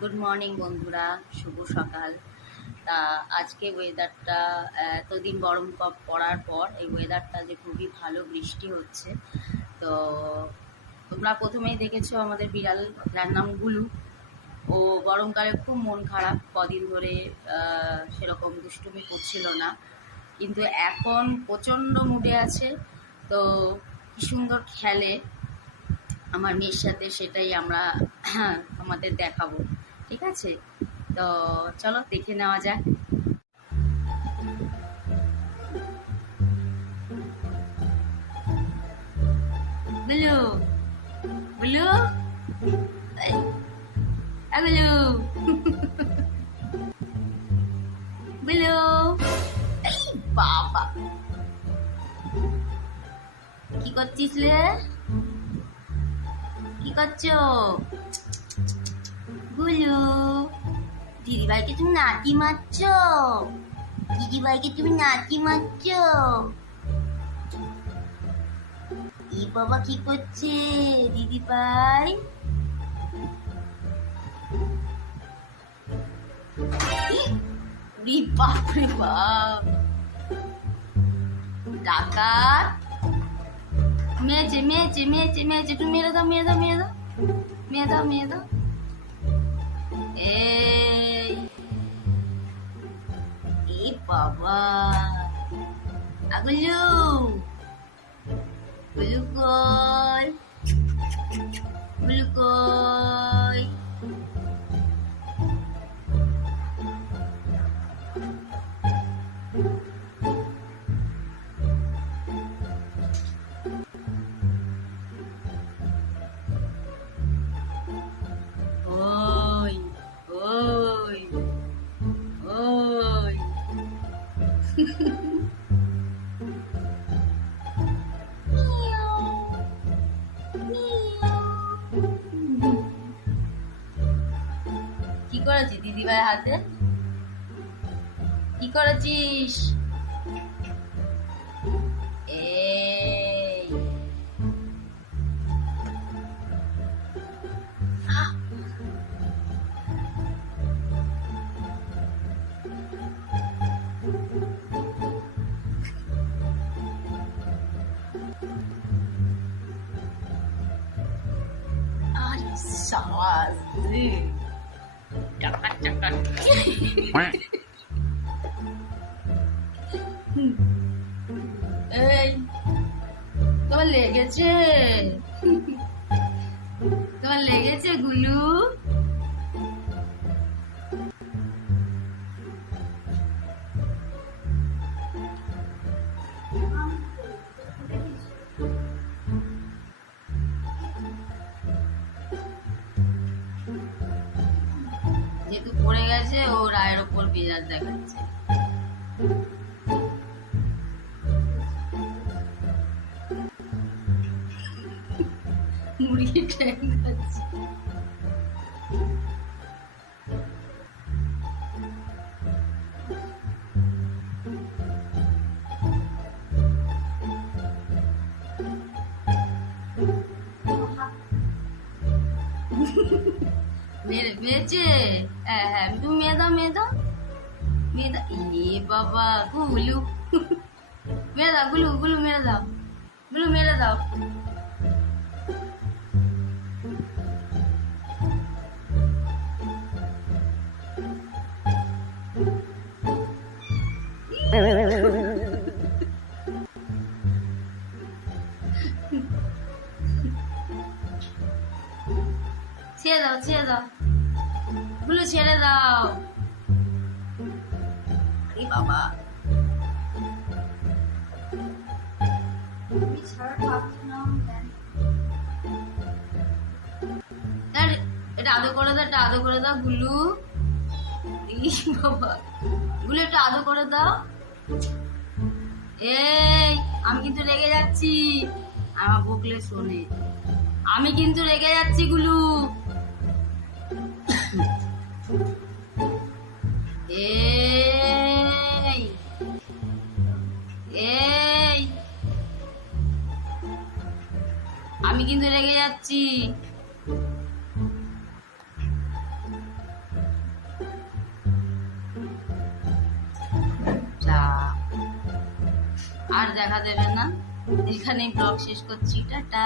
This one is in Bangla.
গুড মর্নিং বন্ধুরা, শুভ সকাল। তা আজকে ওয়েদারটা এতদিন গরম পড়ার পর এই ওয়েদারটা যে খুবই ভালো, বৃষ্টি হচ্ছে। তো তোমরা প্রথমেই দেখেছো আমাদের বিড়াল, যার নাম গুলু। ও গরমকালে খুব মন খারাপ, কদিন ধরে সেরকম দুষ্টুমি করছিল না, কিন্তু এখন প্রচণ্ড মুডে আছে। তো কি সুন্দর খেলে আমার মেয়ের সাথে, সেটাই আমরা আমাদের দেখাবো। ঠিক আছে, তো চলো দেখে নেওয়া যাক। বুলু, বুলু, বুলু, বুলু, বাবা কি করছিস রে? কি করছো গুলু? দিদিভাইকে তুমি নাতি মারছো? দিদিভাইকে তুমি নাতি মারছো? ই বাবা কি করছে দিদিভাই? বাপ রে বাপ, ডাকাত! মেয়েছে মেয়েছে মেয়েছে মেয়েছে, তুমি মেরে দাও মেরে দাও মেরে দাও মেরে দাও মেরে দাও। এই বাবা, আগলু গুলু কই, গুলু কই? ওই ওই ওই কি করেছিস দিদিভাই হাতে? কি করেছিস? এই আরে সাবাস রে, টাকা টাকা। এই তোমার লেগেছে? তোমার লেগেছে গুলু? যেহেতু পড়ে গেছে, ও রায়ের ওপর বিরাট দেখাচ্ছে। মুরগি ট্যাং খাচ্ছে। মেরেছে? হ্যাঁ হ্যাঁ, তুমি মেয়ে দাও মেয়ে দাও মেয়ে দাও। এ বাবা গুলু, মেরে দাও গুলু, গুলু মেরে দাও, গুলু মেরে দাও। ছেড়ে দাও ছেড়ে দাও গুলু, ছেড়ে দাও। আরে বাবা, এটা আদর করে দাও, এটা আদর করে দাও গুলু। বাবা গুলু, একটু আদর করে দাও। এই আমি কিন্তু রেগে যাচ্ছি, আমার বকলে শোনে। আমি কিন্তু রেগে যাচ্ছি গুলু। এই এই আমি কিন্তু রেগে যাচ্ছি। আর দেখা দেবে না। এখানেই ব্লগ শেষ করছি, টাটা।